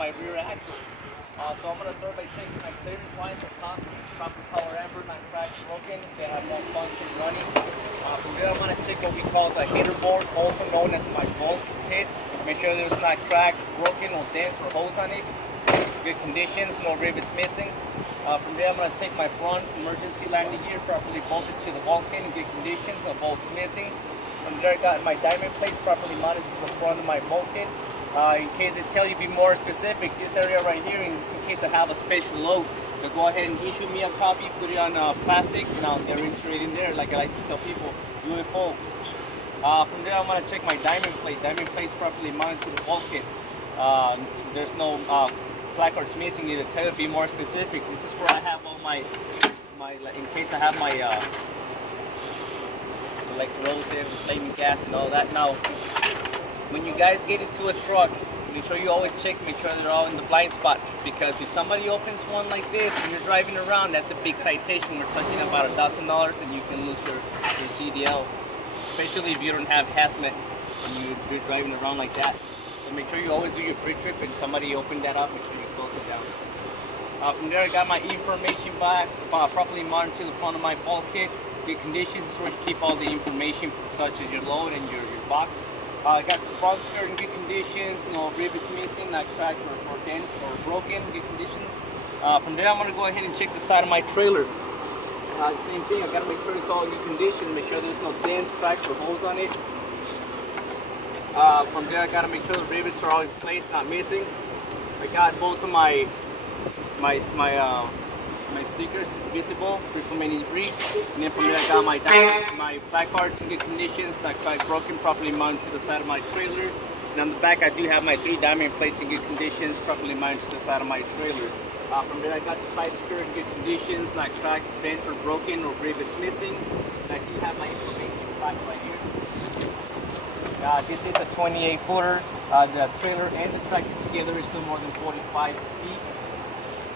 my rear axle. So I'm going to start by checking my clearance lines up top. Proper color amber, not cracked, broken. They have no function running. From there, I'm going to check what we call the header board, also known as my bolt head. Make sure there's not cracked, broken, or dents or holes on it. Good conditions, no rivets missing. From there, I'm going to check my front emergency landing gear, properly bolted to the bulkhead in good conditions, no bolts missing. From there, I got my diamond plates properly mounted to the front of my bulkhead. In case they tell you to be more specific, this area right here, in case I have a special load, they'll go ahead and issue me a copy, put it on plastic, and they're insulated in there, like I like to tell people, UFO. From there, I'm going to check my diamond plate. Diamond plate's properly mounted to the bulkhead. There's no placards missing. To tell you to be more specific, this is where I have all my in case I have my electrolysis, flaming gas, and all that. Now, when you guys get into a truck, make sure you always check, make sure they're all in the blind spot, because if somebody opens one like this and you're driving around, that's a big citation. We're talking about $1,000 and you can lose your CDL, especially if you don't have hazmat and you're driving around like that. So make sure you always do your pre-trip, and somebody open that up, make sure you close it down. From there, I got my information box properly mounted to the front of my bulkhead. Good conditions is where you keep all the information, such as your load and your box. I got the front skirt in good conditions, no rivets missing, not cracked or dent or broken, good conditions. From there, I'm going to go ahead and check the side of my trailer. Same thing, I got to make sure it's all in good condition, make sure there's no dents, cracks, or holes on it. From there, I got to make sure the rivets are all in place, not missing. I got both of my stickers visible, free from any debris. And then from there, I got my placards in good conditions, not quite broken, properly mounted to the side of my trailer. And on the back, I do have my 3 diamond plates in good conditions, properly mounted to the side of my trailer. From there, I got the side skirt in good conditions, not cracked, bent, or broken, or rivets missing. And I do have my information plaque right here. This is a 28-footer. The trailer and the tractor together is no more than 45 feet.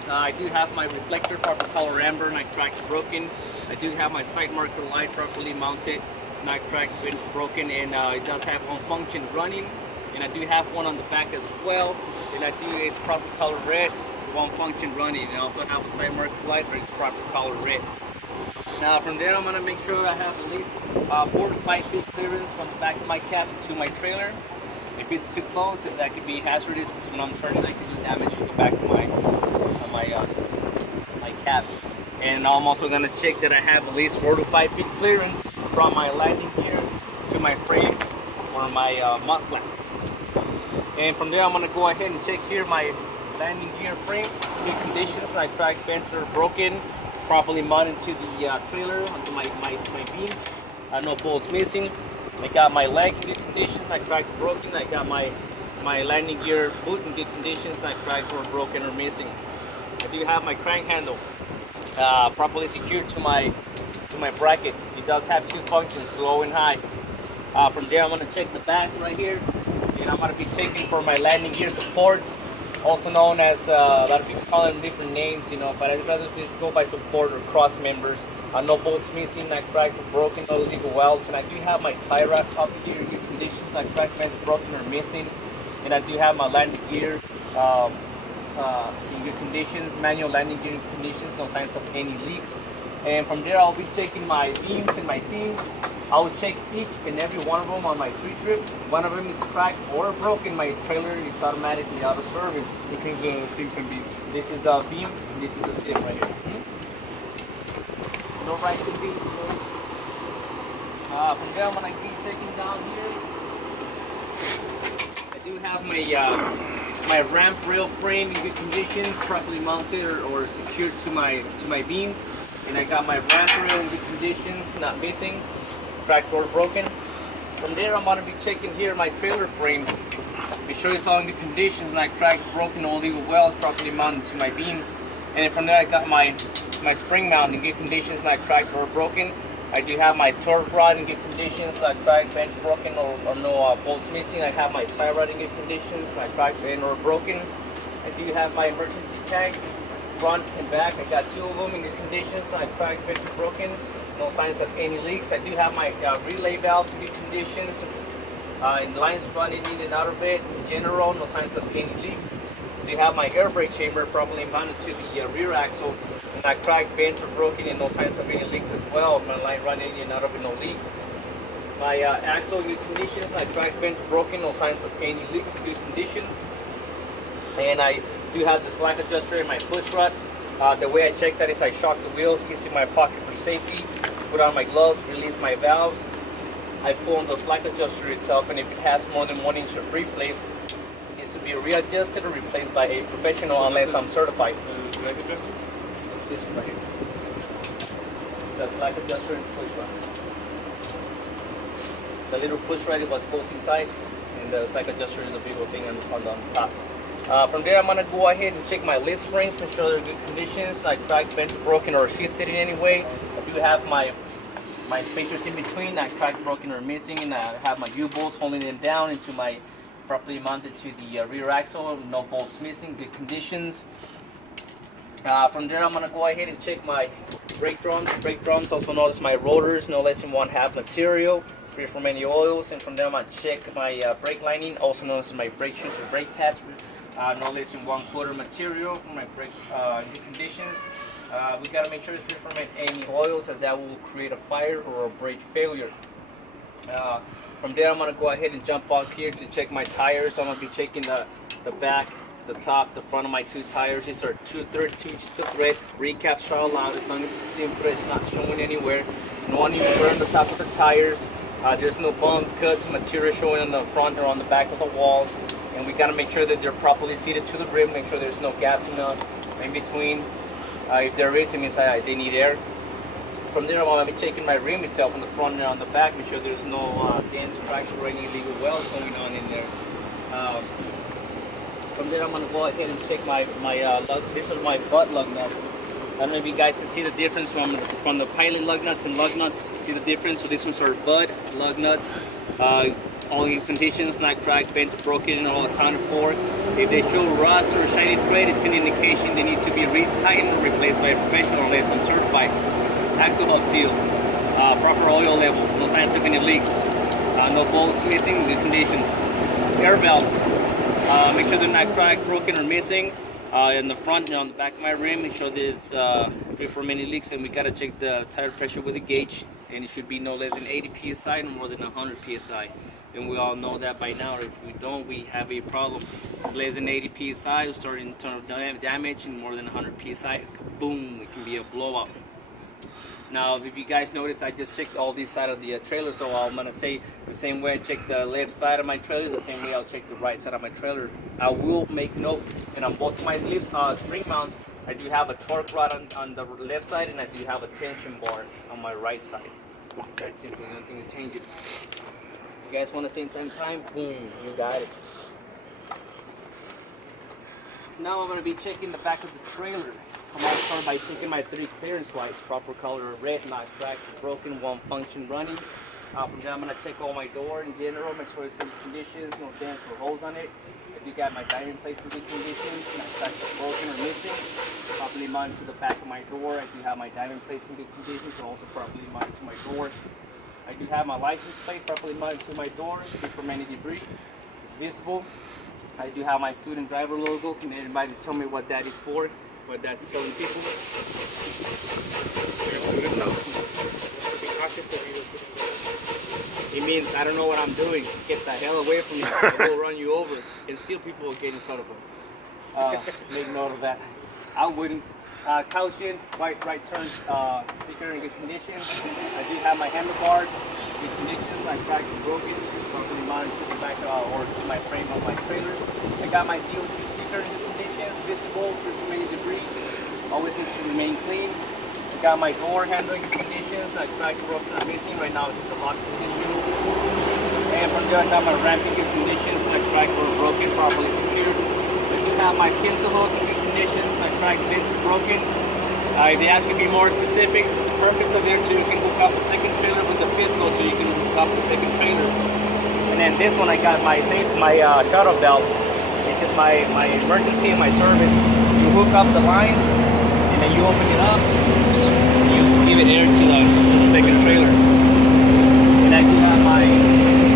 I do have my reflector, proper color amber, not cracked, broken. I do have my side marker light properly mounted, not cracked, bent, broken, and it does have on function running. And I do have one on the back as well. And it's proper color red, one function running. And I also have a side marker light, but it's proper color red. Now from there, I'm gonna make sure I have at least 4 to 5 feet clearance from the back of my cab to my trailer. If it's too close, that could be hazardous, because when I'm turning, I can do damage to the back of my cab. And I'm also going to check that I have at least 4 to 5 feet clearance from my landing gear to my frame or my mud flap. And from there, I'm going to go ahead and check here my landing gear frame, good conditions, like cracked, bent, or broken, properly mounted to the trailer onto my beams. No bolts missing. I got my leg in good conditions, not cracked or broken. I got my landing gear boot in good conditions, not cracked or broken or missing. I do have my crank handle properly secured to my bracket. It does have 2 functions, low and high. From there, I'm going to check the back right here, and I'm going to be checking for my landing gear supports, also known as a lot of people call them different names, but I'd rather go by support or cross members. No bolts missing, not cracked or broken, no illegal welds. And I do have my tie wrap up here in good conditions, not cracked, bent, broken, or missing. And I do have my landing gear in good conditions, manual landing gear in conditions, no signs of any leaks. And from there, I'll be checking my beams and my seams. I will check each and every one of them on my pre-trip. One of them is cracked or broken, my trailer is automatically out of service. Which one's the seams and beams? This is the beam, and this is the seam right here. No right to beam. From there, when I keep checking down here, I do have my ramp rail frame in good conditions, properly mounted or secured to my beams. And I got my ramp rail in good conditions, not missing, cracked or broken. From there, I'm going to be checking here my trailer frame. Make sure it's all in good conditions, not cracked, broken, no illegal welds, properly mounted to my beams. And then from there, I got my spring mount in good conditions, not cracked or broken. I do have my torque rod in good conditions, not cracked, bent, broken, or no bolts missing. I have my tie rod in good conditions, not cracked, bent, or broken. I do have my emergency tanks, front and back. I got 2 of them in good conditions, not cracked, bent, or broken. No signs of any leaks. I do have my relay valves in good conditions. In lines running in and out of it. In general, no signs of any leaks. do have my air brake chamber properly mounted to the rear axle, not cracked, bent, or broken, and no signs of any leaks as well. My line running in and out of it, no leaks. My axle in good conditions, not cracked, bent, or broken, no signs of any leaks, good conditions. And I do have the slack adjuster in my push rod. The way I check that is I shock the wheels, kiss in my pocket for safety, put on my gloves, release my valves. I pull on the slack adjuster itself, and if it has more than 1 inch of pre-plate, it needs to be readjusted or replaced by a professional unless I'm certified. Slack adjuster? So this one right here. The slack adjuster and push rod. The little push rod is what goes inside, and the slack adjuster is a bigger thing on the top. From there, I'm gonna go ahead and check my lid springs, make sure they're in good conditions, not cracked, bent, broken, or shifted in any way. I do have my spacers in between, not cracked, broken, or missing, and I have my U-bolts holding them down into my properly mounted to the rear axle. No bolts missing, good conditions. From there, I'm gonna go ahead and check my brake drums. Brake drums, also notice my rotors, no less than 1/2 material, free from any oils. And from there, I'm gonna check my brake lining, also known as my brake shoes or brake pads. No less than 1/4 material for my brake good conditions. We gotta make sure it's free from any oils, as that will create a fire or a brake failure. From there, I'm gonna go ahead and jump out here to check my tires. I'm gonna be checking the back, the top, the front of my 2 tires. These are 232 inches of thread. Recaps are allowed as long as the seam thread is not showing anywhere. No uneven wear on the top of the tires. There's no bumps, cuts, material showing on the front or on the back of the walls. And we gotta make sure that they're properly seated to the rim. Make sure there's no gaps in between. If there is, it means they need air. From there, I'm gonna be checking my rim itself on the front and on the back. Make sure there's no dents, cracks, or any illegal welds going on in there. From there, I'm gonna go ahead and check my lug. This is my butt lug nuts. I don't know if you guys can see the difference from the pilot lug nuts and lug nuts. See the difference? So this one's our butt lug nuts. All in conditions, not cracked, bent, broken, all accounted for. If they show rust or shiny thread, it's an indication they need to be retightened or replaced by a professional unless I'm certified. Axle hub seal, proper oil level, no signs of any leaks, no bolts missing, good conditions. Air valves, make sure they're not cracked, broken, or missing. In the front and on the back of my rim, make sure there's free from any leaks, and we gotta check the tire pressure with a gauge, and it should be no less than 80 psi and more than 100 psi. And we all know that by now. If we don't, we have a problem. It's less than 80 psi, we'll start internal damage, and more than 100 psi, boom, it can be a blowout. Now, if you guys notice, I just checked all these sides of the trailer, so I'm gonna say the same way I check the left side of my trailer, the same way I'll check the right side of my trailer. I will make note that on both my spring mounts, I do have a torque rod on the left side, and I do have a tension bar on my right side. Okay. Simply nothing to change it. You guys want to say in same time? Boom, you got it. Now I'm going to be checking the back of the trailer. I'm going to start by checking my 3 clearance lights. Proper color of red, not cracked, broken, 1 function running. From there, I'm going to check all my door in general, make sure it's in good conditions, no dents or holes on it. I do got my diamond plates in good conditions, not cracked or broken or missing. Properly mounted to the back of my door. I do have my diamond plates in good conditions, also properly mounted to my door. I do have my license plate properly mounted to my door, free from any debris. It's visible. I do have my student driver logo. Can anybody tell me what that is for? What that's telling people? It means I don't know what I'm doing. Get the hell away from me. I will run you over. And still people will get in front of us. Make note of that. I wouldn't. Caution, white right turn sticker in good condition. I do have my handlebars in good condition, like cracked and broken, properly mounted to the back or to my frame of my trailer. I got my DOT sticker in good condition, visible, free from any debris. Always need to remain clean. I got my door handle in good conditions, like cracked, broken, or missing. Right now it's in the lock position. And from there I got my ramp in good conditions, like cracked or broken, properly secured. I do have my pencil hook in good conditions, like cracked, bent, broken. If they ask you to be more specific, it's the purpose of it so you can hook up the second trailer with the fifth so you can hook up the second trailer. And then this one I got my shut-off valves. It's just my emergency and my service. You hook up the lines and then you open it up and you give it air to the second trailer. And I do have my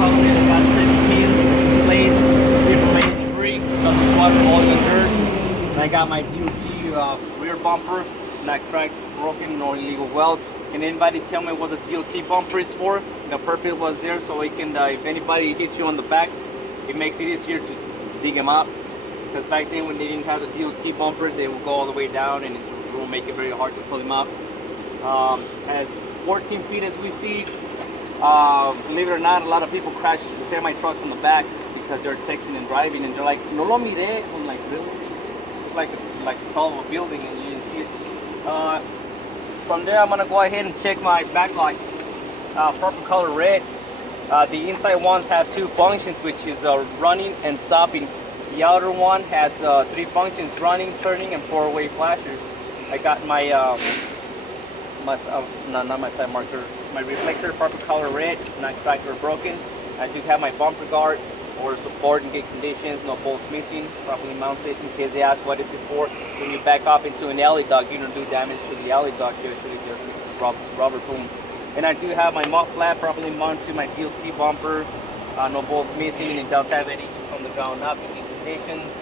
probably got 7 pins placed free from any debris, because it's water, oil, and dirt. I got my DOT rear bumper, not cracked, broken, nor illegal welds. Can anybody tell me what the DOT bumper is for? The purpose was there so it can, if anybody hits you on the back, it makes it easier to dig them up. Because back then when they didn't have the DOT bumper, they would go all the way down and it will make it very hard to pull them up. As 14 feet as we see, believe it or not, a lot of people crash semi-trucks on the back because they're texting and driving and they're like, no lo mire. I'm like, really? It's like the tall of a building and you didn't see it. From there, I'm gonna go ahead and check my back lights. Purple color red. The inside ones have two functions, which is running and stopping. The outer one has three functions: running, turning, and four-way flashers. I got my not my side marker, my reflector, purple color red, not cracked or broken. I do have my bumper guard or support in good conditions, no bolts missing, properly mounted in case they ask what is it for. So when you back off into an alley dog, you don't do damage to the alley dog, you actually just rubber boom. And I do have my mud flap properly mounted to my DOT bumper, no bolts missing. It does have 8 inches from the ground up in good conditions.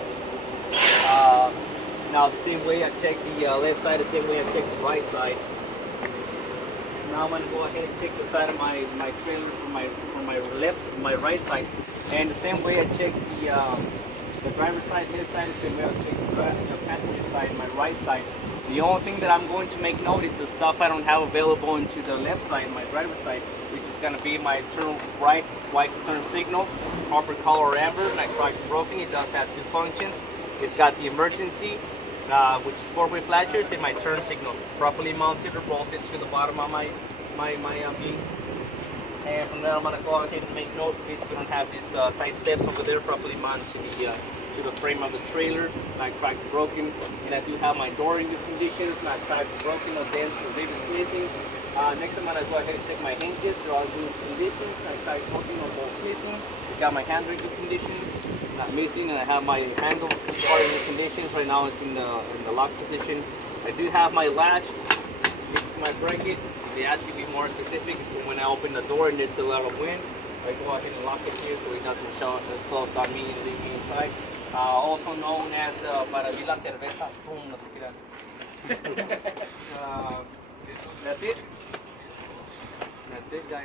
Now the same way I check the left side, the same way I check the right side. Now I'm gonna go ahead and check the side of my trailer from my right side, and the same way I check the driver's side, left side, the same way I check the passenger side, my right side. The only thing that I'm going to make note is the stuff I don't have available into the left side, my driver's side, which is gonna be my turn right white turn signal, copper color amber, not cracked broken. It does have two functions. It's got the emergency, which is four-way flashers, and my turn signal properly mounted or bolted to the bottom of my beams. And from there, I'm gonna go ahead and make note if we don't have these side steps over there properly mounted to the frame of the trailer, not cracked or broken. And I do have my door in good conditions, not cracked or broken, no dents or rivets missing. Next, I'm gonna go ahead and check my hinges. They're all in good conditions, not cracked, broken, no bolts missing. I got my handle in good conditions, not missing, and I have my handle part in good conditions. Right now, it's in the lock position. I do have my latch. This is my bracket. If they ask you to be more specific, it's when I open the door and there's a lot of wind, I go ahead and lock it here so it doesn't close on me and leave me inside. Also known as para abrir las cervezas, boom, no sé qué. That's it. That's it, guys.